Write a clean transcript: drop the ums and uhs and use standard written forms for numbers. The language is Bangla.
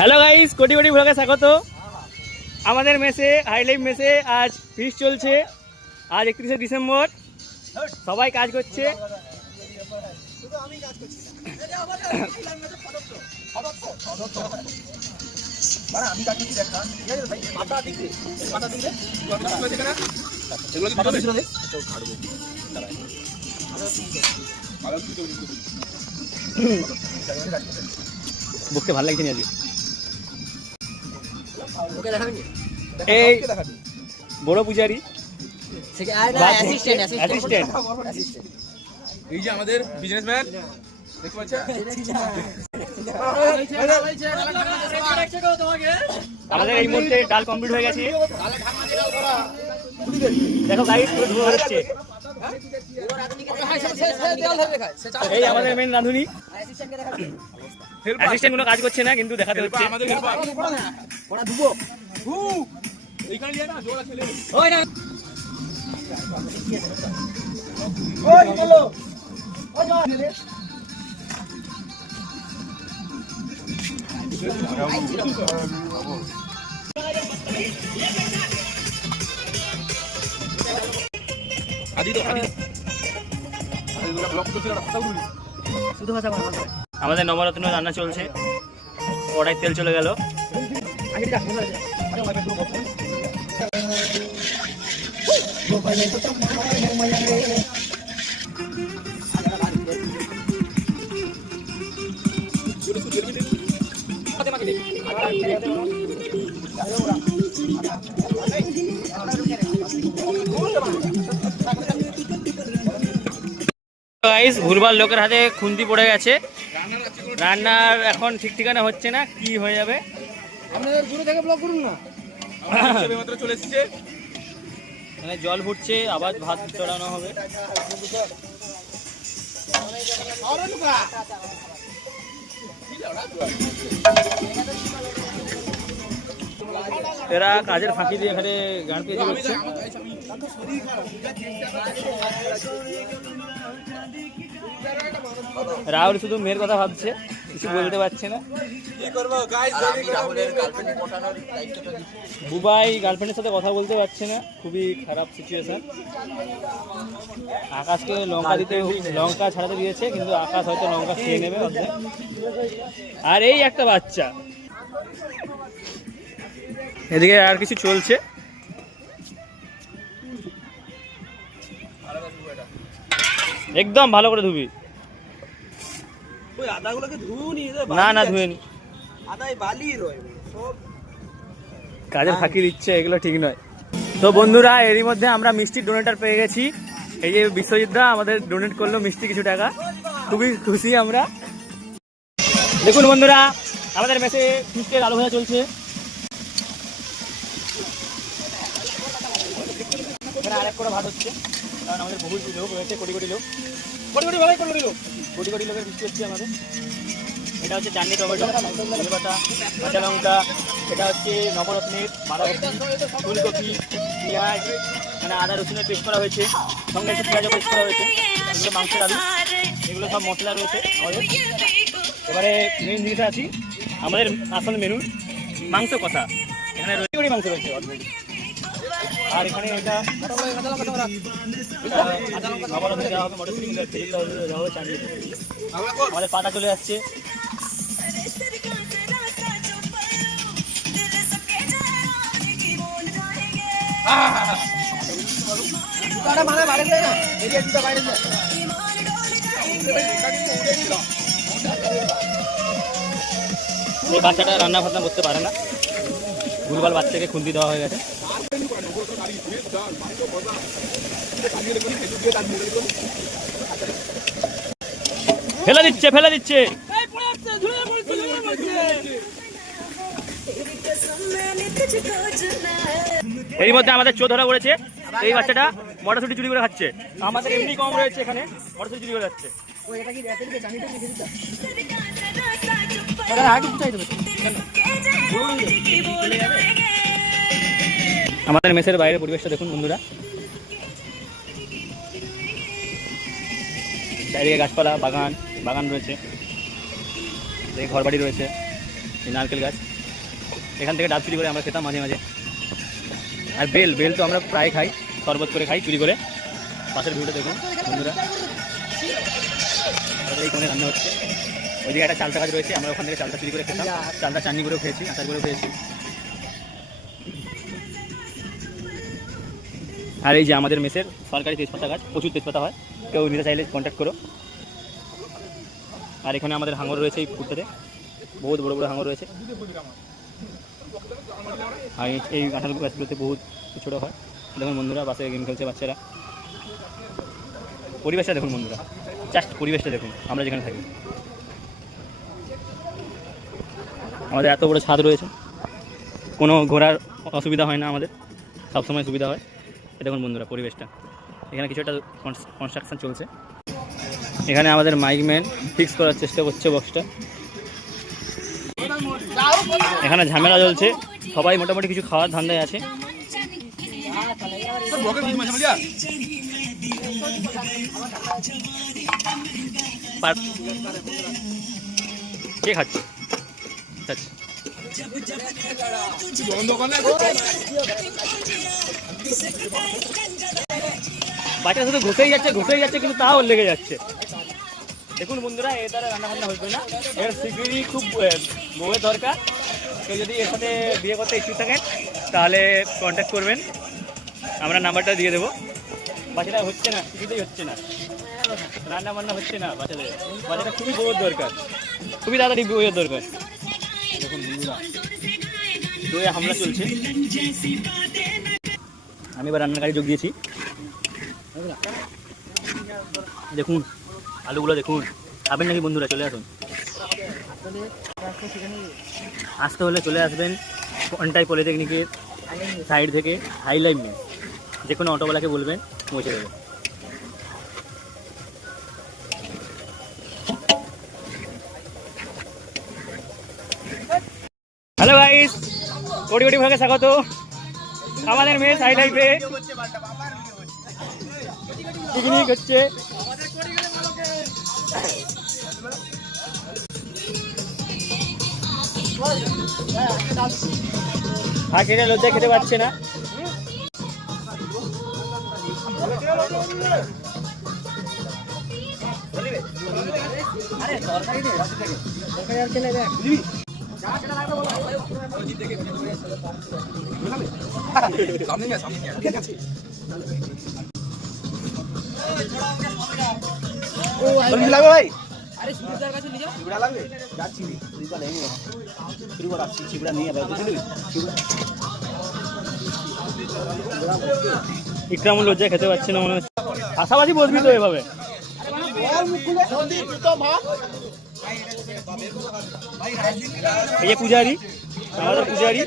হ্যালো গাইস, কোটি কোটি ব্লগে স্বাগত। আমাদের মেসে হাইলাইফ মেসে আজ ফিস্ট চলছে। আজ 31শে ডিসেম্বর, সবাই কাজ করছে। বুকতে ভালো লাগছে না আজকে। এই বড় পূজারি এই যে আমাদের বিজনেসম্যান দেখতে পাচ্ছেন, আমাদের এই মুহূর্তে ডাল কমপ্লিট হয়ে গেছে। দেখো গাইস, পুরো ধোয়া হচ্ছে। এই আমাদের মেন রাঁধুনি, অ্যাসিস্ট্যান্ট কোনো কাজ করছে না কিন্তু দেখাতে হচ্ছে। আমাদের এইখানে লিয়ে না জোড়া ছেলে ওই না ওই বলো ওই যা ছেলে আদি তো আদি ব্লক করতে কথা বলি শুধু কথা বলা। আমাদের নবরত্ন রান্না চলছে, কড়াই তেল চলে গেল। গাইস, ভুলভাল লোকের হাতে খুন্তি পড়ে গেছে। রান্নার এখন ঠিক ঠিকানা হচ্ছে না, কি হয়ে যাবে। আপনাদের দূরে থেকে ব্লক করুন না। মাত্র চলে এসেছে, মানে জল ফুটছে, আবার ভাত চড়ানো হবে। এরা কাজের ফাঁকি দিয়ে এখানে গান পেয়ে দিচ্ছে। রাহুল শুধু মেয়ের কথা ভাবছে, কিছু বলতে পারছে না। বুবাই গার্লফ্রেন্ডের সাথে কথা বলতে পারছে না, খুবই খারাপ সিচুয়েশন। আকাশকে লঙ্কা ছাড়াতে দিয়েছে, কিন্তু আকাশ হয়তো লঙ্কা খেয়ে নেবে অর্ধেক। আর এই একটা বাচ্চা, এদিকে আর কিছু চলছে। একদম ভালো করে ধুবি। ওই আদাগুলোকে ধুনি, না না ধুয়েনি, আদায় বালি রয় সব। কাজের ফাঁকি দিচ্ছে, এগুলো ঠিক নয়। তো বন্ধুরা, এরই মধ্যে আমরা মিষ্টির ডোনেটার পেয়ে গেছি। এই যে বিশ্বজিৎদা আমাদের ডোনেট করলো মিষ্টি কিছু টাকা, খুবই খুশি আমরা। দেখুন বন্ধুরা, আমাদের মেসে ফিস্টের আলো ভাজা চলছে। এখানে আরেক করে ভাত হচ্ছে, কারণ আমাদের বহু লোক রয়েছে, কোটি কোটি লোক, কোটি কোটি লোকের বৃষ্টি হচ্ছে আমাদের। এটা হচ্ছে চাটনি, টমেটো, ধনেপাতা, কাঁচা লঙ্কা। এটা হচ্ছে নবরত্নের বাঁধাকপি, ফুলকপি, পেঁয়াজ, মানে আদা রসুনের পেস্ট করা হয়েছে, সঙ্গে একটু পেঁয়াজও পেস্ট করা হয়েছে। এগুলো মাংসের আলু, এগুলো সব মশলা রয়েছে আমাদের। এবারে মেন জিনিস আছি, আমাদের আসল মেনু মাংস কষা। এখানে রোটি মাংস রয়েছে অলরেডি। আর এখানে এটা আমাদের পাতা চলে আসছে। এই বাচ্চাটা রান্না ফান্না করতে পারে না, ভুলভাল বাচ্চাকে খুন্তি দেওয়া হয়ে গেছে। ফেলে দিচ্ছে এর মধ্যে আমাদের চোর ধরা পড়েছে। এই বাচ্চাটা মটরশুটি চুরি করে খাচ্ছে। আমাদের এমনি কম রয়েছে, এখানে মটরশুটি চুরি করে যাচ্ছে। আমাদের মেসের বাইরের পরিবেশটা দেখুন বন্ধুরা, চারিদিকে গাছপালা, বাগান রয়েছে, ঘর বাড়ি রয়েছে। এই নারকেল গাছ, এখান থেকে ডাব চুরি করে আমরা খেতাম মাঝে মাঝে। আর বেল বেল তো আমরা প্রায় খাই, শরবত করে খাই চুরি করে। পাশের ভিউটা দেখুন বন্ধুরা, এই কোণে রান্না হচ্ছে। ওইদিকে একটা চালতা গাছ রয়েছে, আমরা ওখান থেকে চালতা চুরি করে খেতাম, চালতা চাটনি করেও খেয়েছি, আচার করেও খেয়েছি। আর এই যে আমাদের মেসের সরকারি তেজপাতা গাছ, প্রচুর তেজপাতা হয়, কেউ নিতে চাইলে কন্ট্যাক্ট করো। আর এখানে আমাদের হাঙর রয়েছে এই পুকুরটাতে, বহুত বড় বড় হাঙর রয়েছে। আর এই কাঁঠাল গাছগুলোতে বহুত ছোটো হয়। দেখুন বন্ধুরা, বাসে গেম খেলছে বাচ্চারা। পরিবেশটা দেখুন বন্ধুরা, জাস্ট পরিবেশটা দেখুন আমরা যেখানে থাকি। আমাদের এত বড় ছাদ রয়েছে, কোনো ঘোরার অসুবিধা হয় না, আমাদের সবসময় সুবিধা হয়। দেখুন বন্ধুরা পরিবেশটা, এখানে কিছু একটা কনস্ট্রাকশন চলছে। এখানে আমাদের মাইক ম্যান ফিক্স করার চেষ্টা করছে বক্সটা। এখানে ঝামেলা চলছে, সবাই মোটামুটি কিছু খাওয়ার ধান্দায় আছে। কে খাচ্ছে? বাচ্চা শুধু ঘুষেই যাচ্ছে কিন্তু তাও লেগে যাচ্ছে। দেখুন বন্ধুরা, এর দ্বারা রান্না বান্না হইবে না, এর শিগগিরই খুব বউয়ের দরকার। কেউ যদি এর সাথে বিয়ে করতে ইচ্ছুক থাকেন তাহলে কন্ট্যাক্ট করবেন, আমরা নাম্বারটা দিয়ে দেবো। বাচ্চাটা হচ্ছে না, কিছুতেই হচ্ছে না, রান্না বান্না হচ্ছে না বাচ্চাদের। বাচ্চাটা খুবই বউয়ের দরকার, খুবই তাড়াতাড়ি বউয়ের দরকার। দেখুন বন্ধুরা, দইয়ে হামলা চলছে। আমি এবার রান্নার কাজে যোগ দিয়েছি। দেখুন আলুগুলো দেখুন, খাবেন নাকি বন্ধুরা? চলে আসুন, আসতে হলে চলে আসবেন কন্টাই পলিটেকনিকের সাইড থেকে হাইলাইট মেস। যে কোনো অটোওয়ালাকে বলবেন পৌঁছে দেবে। হ্যালো গাইস, কোটি কোটি ভাগে স্বাগত আমাদের মেস হাইলাইটে। পিকনিক হচ্ছে, হাঁকিটা লজ্জা খেতে পারছে না। ভাই আরে সুবিধার কাছে নিয়ে যাও, চিবড়া লাগবে, যাচ্ছি চিবড়া নেই, চিবড়া আসছি, চিবড়া নিয়ে যাবে, বুঝলি? ইকরামুল লজ্জা খেতে পারছে না মনে হচ্ছে। আশাবাদী বসবি তো এভাবে। এই যে পূজারি, আমাদের পূজারি।